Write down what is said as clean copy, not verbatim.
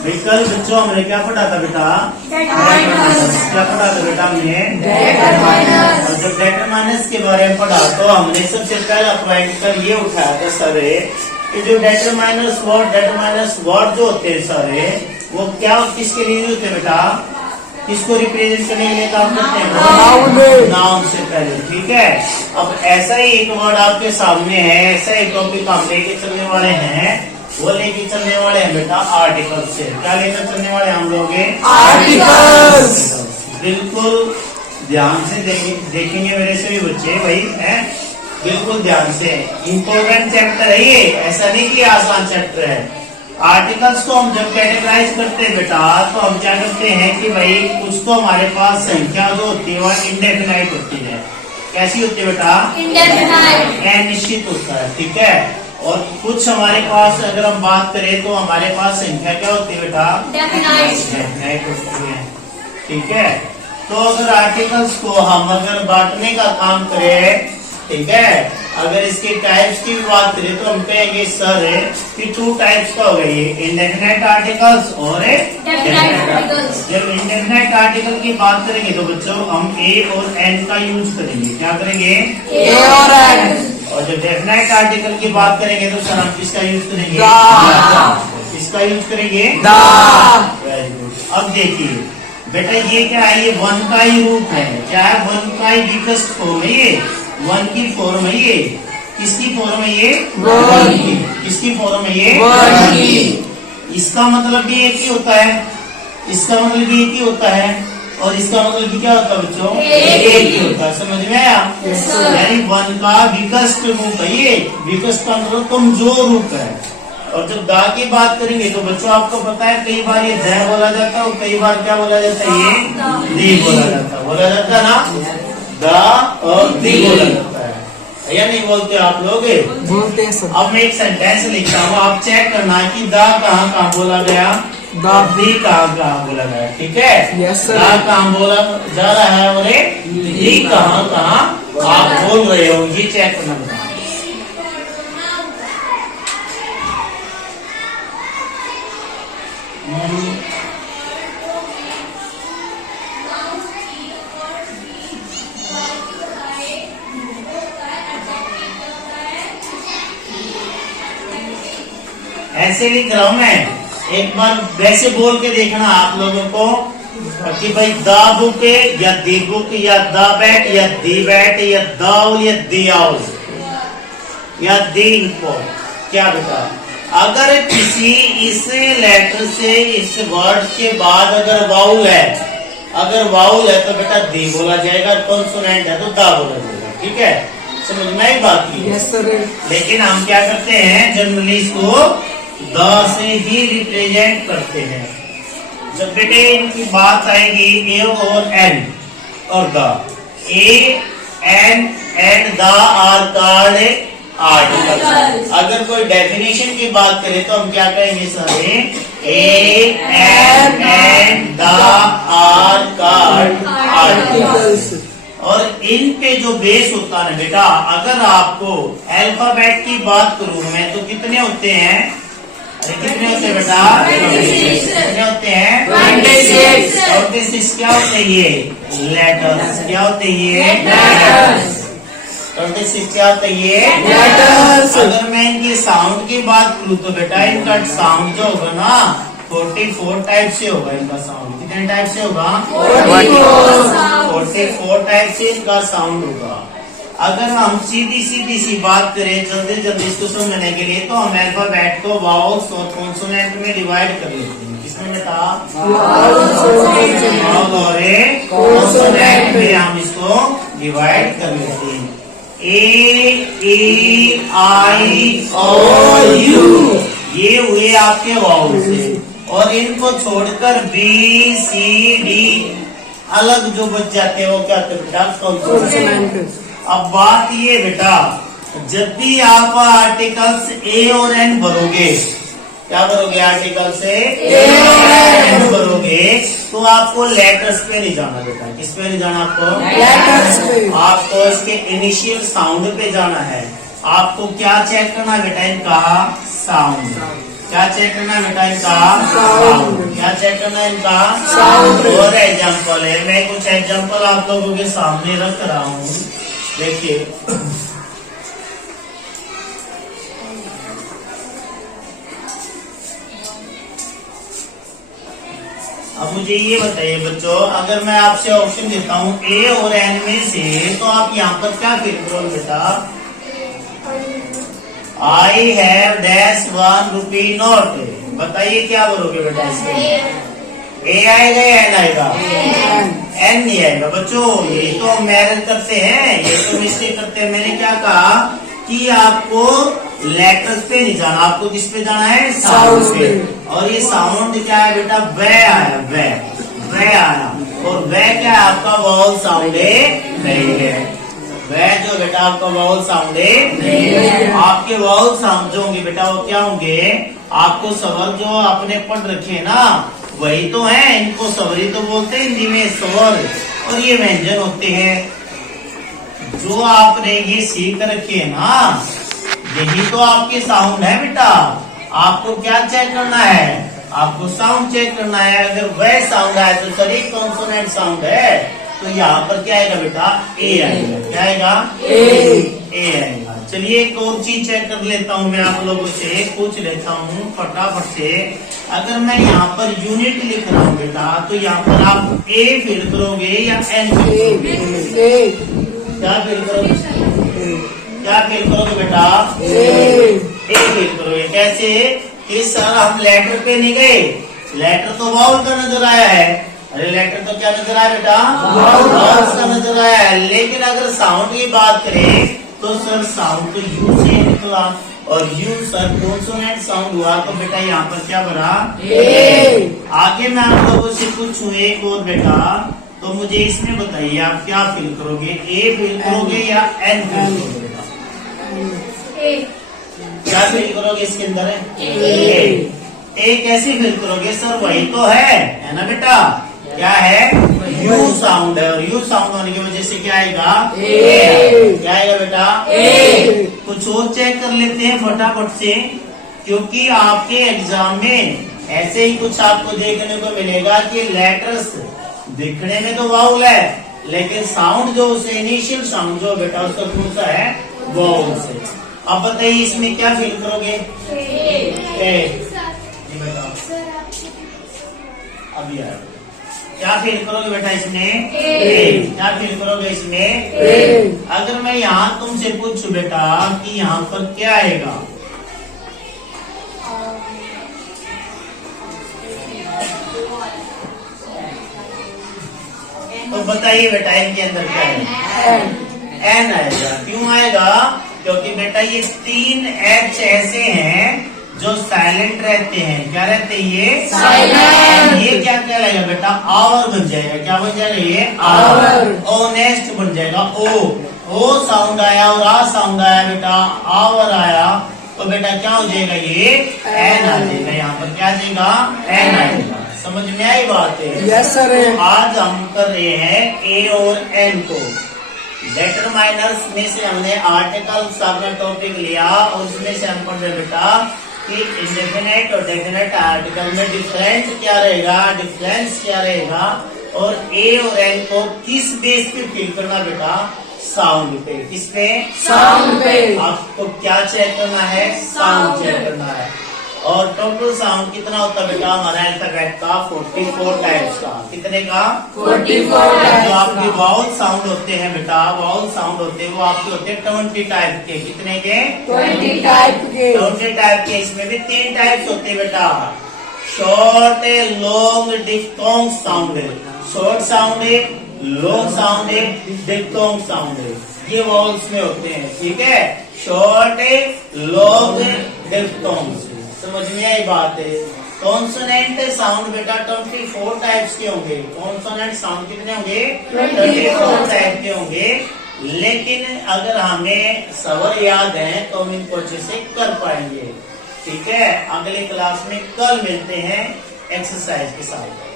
भाई कल बच्चों हमने क्या पढ़ा था बेटा? क्या पढ़ा था बेटा हमने? और जब डेटरमाइनर्स के बारे में पढ़ा तो हमने सबसे पहला पॉइंट कर ये उठाया था सारे कि जो डेटरमाइनर्स वर्ड जो होते हैं सारे वो क्या किसके लिए होते हैं बेटा? किसको रिप्रेजेंट करने के लिए काम करते हैं? नाउन से पहले। ठीक है, अब ऐसा ही एक वर्ड आपके सामने है, ऐसा एक टॉपिक हम लेके चलने वाले हैं, वो लेके चलने वाले हैं बेटा आर्टिकल से। क्या लेकर चलने वाले हम लोग? आर्टिकल्स। बिल्कुल ध्यान से देखेंगे मेरे सभी बच्चे भाई है, बिल्कुल ध्यान से। इम्पोर्टेंट चैप्टर है ये, ऐसा नहीं कि आसान चैप्टर है। आर्टिकल्स को हम जब कैटेगराइज करते हैं बेटा तो हम क्या करते हैं कि भाई कुछ तो हमारे पास संख्या जो होती है वह इंडेफिनाइट होती है। कैसी होती है बेटा? इंडेफिनाइट। अनिश्चित होता है। ठीक है, और कुछ हमारे पास अगर हम बात करें तो हमारे पास संख्या क्या होती है बेटा? डेफिनाइट होती है। ठीक है, तो अगर आर्टिकल्स को हम अगर बांटने का काम करें, ठीक है, अगर इसके टाइप्स की भी बात करें तो हम कहेंगे सर कि 2 टाइप्स का हो गया ये, इंडेफिनाइट आर्टिकल्स और डेफिनाइट आर्टिकल्स। जब इंडेफिनाइट आर्टिकल की बात करेंगे तो बच्चों हम ए और एन का यूज करेंगे। क्या करेंगे? ए और एन। और जब डेफिनाइट आर्टिकल की बात करेंगे तो सर हम किसका यूज करेंगे? किसका यूज करेंगे? Very good. अब देखिए बेटा ये क्या है? ये 1 का ही रूप है। क्या है? 1 का ही वीकेस्ट फॉर्म है ये, 1 की फॉर्म है ये। किसकी फॉर्म है ये? 1 की। किसकी फॉर्म है ये? 1 की। इसका मतलब भी एक ही होता है, इसका मतलब भी एक ही होता है, और इसका मतलब भी क्या होता है बच्चों? एक ही होता है। समझ में आया? यानी 1 का वीकेस्ट रूप है ये। वीकेस्ट का मतलब कमजोर रूप है। और जब दा की बात करेंगे तो बच्चों आपको पता है कई बार ये द बोला जाता है और कई बार क्या बोला जाता है? ये दी बोला जाता है। बोला जाता है ना, दा और दी बोला जाता है, या नहीं बोलते आप लोग? बोलते हैं सर। अब मैं एक सेंटेंस लिखता हूँ, आप चेक करना कि दा कहाँ कहाँ बोला गया, दी कहाँ कहाँ बोला गया। ठीक है, यस सर। दा कहाँ बोला जा रहा है और दी कहाँ कहाँ आप बोल रहे हो, ये चेक करना बताओ। ऐसे लिख रहा हूं मैं, एक बार वैसे बोल के देखना आप लोगों को कि भाई द बुक या दी बुक या द बैट या दी बैट या दाउल या दी आउल या दी इनको। क्या बेटा? अगर किसी इस लेटर से इस वर्ड के बाद अगर वाउल है, अगर वाउल है तो बेटा दी बोला जाएगा, कॉन्सोनेंट है तो दा बोला जाएगा। ठीक है, समझ में आई बात की? Yes sir. लेकिन हम क्या करते हैं, जनरली इसको द से ही रिप्रेजेंट करते हैं। जब बेटे इनकी बात आएगी ए और एन और the, a an and the are called articles. अगर कोई डेफिनेशन की बात करें तो हम क्या कहेंगे सारे? A an and the are called articles. और इन पे जो बेस होता है बेटा, अगर आपको अल्फाबेट की बात करूं मैं तो कितने होते हैं? अरे कितने होते हैं बेटा? 26। कितने होते हैं? 26। 26 क्या होते हैं? ये लेटर्स। क्या होते हैं ये? 26 क्या होते हैं? ये लेटर्स। अगर मैं इनकी साउंड की बात करूं तो बेटा इनका साउंड जो होगा ना 44 टाइप से होगा। इनका साउंड कितने टाइप से होगा? 44 टाइप से इनका साउंड होगा। अगर हम सीधी सी बात करें जल्दी इसको समझने के लिए तो हम अल्फाबेट को वाउल्स और कॉन्सोनेंट में डिवाइड कर लेते हैं। किसमें बेटा? वाउल और कॉन्सोनेंट में हम इसको डिवाइड कर लेते हैं। ए आई और यू ये हुए आपके वाउल से, और इनको छोड़कर बी सी डी अलग जो बच जाते हैं वो क्या करते बेटा? कॉन्सोनेंट। अब बात ये बेटा, जब भी आप आर्टिकल्स ए और एन भरोगे, क्या भरोगे? आर्टिकल से ए और एन भरोगे तो आपको लेटर्स पे नहीं जाना बेटा। किस पे नहीं जाना आपको? लेटर्स पे। आपको इसके इनिशियल साउंड पे जाना है। आपको क्या चेक करना है बेटा? इनका साउंड। क्या चेक करना है बेटा इनका? साउंड। क्या चेक करना है इनका? साउंड। और एग्जाम्पल है, मैं कुछ एग्जाम्पल आप लोगों के सामने रख रहा हूँ, देखिए। अब मुझे ये बताइए बच्चों, अगर मैं आपसे ऑप्शन देता हूँ ए और एन में से, तो आप यहाँ पर क्या फिल करोगे बेटा? I have dash 1 rupee note. बताइए क्या बोलोगे बेटा इसमें? ए आएगा या एन आएगा? एन नहीं आएगा बच्चों। ये तो हम मैरिज करते हैं, ये तो मिस्टेक करते हैं। मैंने क्या कहा कि आपको लेटर्स पे नहीं जाना, आपको किस पे जाना है? साउंड पे। और ये साउंड क्या है बेटा? वे आया, वे आया। और वे क्या है आपका? वावल साउंड नहीं है। वे जो बेटा आपका वावल साउंड है। आपके वावल साउंड जो होंगे बेटा वो क्या होंगे? आपको स्वर जो आपने पढ़ रखे है ना वही तो है। इनको स्वर ही तो बोलते हैं हिंदी में, स्वर। और ये व्यंजन होते हैं जो आपने ये सीख रखे है ना, यही तो आपके साउंड है बेटा। आपको क्या चेक करना है? आपको साउंड चेक करना है। अगर वह साउंड आए तो सॉरी कॉन्सोनेंट साउंड है, तो यहाँ पर क्या आएगा बेटा? ए आएगा। क्या आएगा? ए आएगा। चलिए एक और चीज चेक कर लेता हूँ, मैं आप लोगों से पूछ लेता हूँ फटाफट से। अगर मैं यहाँ पर यूनिट लिख रहा हूँ बेटा, तो यहाँ पर आप ए फिल करोगे या एन फिल करोगे? क्या फिल करोगे? क्या फिल करोगे बेटा? ए फिल करोगे। कैसे? कि सर हम लेटर पे नहीं गए, लेटर तो वाउल का नजर आया है। अरे लेटर तो क्या नजर आया बेटा? वाउल का नजर आया है। लेकिन अगर साउंड की बात करें तो सर साउंड तो यू से निकला, और यू सर कॉन्सोनेंट साउंड हुआ, तो बेटा यहाँ पर क्या बना? ए। आगे मैं आप लोगों से पूछूं एक और बेटा, तो मुझे इसमें बताइए आप क्या फील करोगे? ए फील करोगे या एन फील करोगे बेटा? क्या फील करोगे इसके अंदर? ए कैसे फील करोगे? सर वही तो है ना बेटा? क्या है? यू साउंड है, और यू साउंड होने की वजह से क्या आएगा? क्या आएगा बेटा? कुछ और चेक कर लेते हैं फटाफट से, क्योंकि आपके एग्जाम में ऐसे ही कुछ आपको देखने को मिलेगा कि लेटर्स दिखने में तो वाउल है, लेकिन साउंड जो उसे इनिशियल साउंड जो बेटा उसका कौन सा है? वाउल से। अब बताइए इसमें क्या फील करोगे? ए। अभी आया। क्या फील करोगे बेटा इसमें? क्या फील करोगे इसमें? अगर मैं यहाँ तुमसे पूछूं बेटा कि यहाँ पर क्या आएगा? तो बताइए बेटा इनके अंदर क्या है? एन आएगा। क्यों आएगा? क्योंकि बेटा ये 3 एच ऐसे हैं जो साइलेंट रहते हैं। क्या रहते हैं ये? साइलेंट। ये क्या कहलाएगा बेटा? आवर बन जाएगा। क्या बन जाएगा ये? आवर। ऑनेस्ट बन जाएगा। ओ साउंड आया और आ साउंड आया बेटा, आवर आया, तो बेटा क्या हो जाएगा? ये एन आ जाएगा। यहाँ पर क्या आ जाएगा? एन आ जाएगा। समझ में आई बात है? Yes sir. आज हम कर रहे हैं ए और एन को। डिटरमाइनर्स में से हमने आर्टिकल का टॉपिक लिया, और उसमें से हम पढ़ रहे बेटा कि इंडेफिनेट और डेफिनेट आर्टिकल में डिफरेंस क्या रहेगा, डिफरेंस क्या रहेगा, और ए और एन को किस बेस पे फील करना बेटा? साउंड पे। किस पे? साउंड पे। आपको क्या चेक करना है? साउंड चेक करना है। और टोटल साउंड कितना होता है बेटा हमारा अल्फाबेट का? 44 टाइप्स का। कितने का? 44 टाइप्स। जो आपके वाउल साउंड होते हैं बेटा, वाउल साउंड होते हैं वो आपके होते हैं 20 टाइप के। कितने के? 20 टाइप के। 20 टाइप के। इसमें भी 3 टाइप्स होते हैं बेटा, शॉर्ट है, लॉन्ग, डिफ्थोंग साउंड है। शॉर्ट साउंड है, लॉन्ग साउंड है, डिफ्थोंग साउंड है। ये वाउल्स में होते हैं। ठीक है? शॉर्ट है, लॉन्ग, डिफ्थोंग। समझ में आई बात है? कॉन्सोनेंट साउंड बेटा 24 टाइप्स के होंगे। कॉन्सोनेंट साउंड कितने होंगे? 24 टाइप के होंगे। लेकिन अगर हमें स्वर याद है तो हम इनको अच्छे से कर पाएंगे। ठीक है? अगले क्लास में कल मिलते हैं एक्सरसाइज के साथ।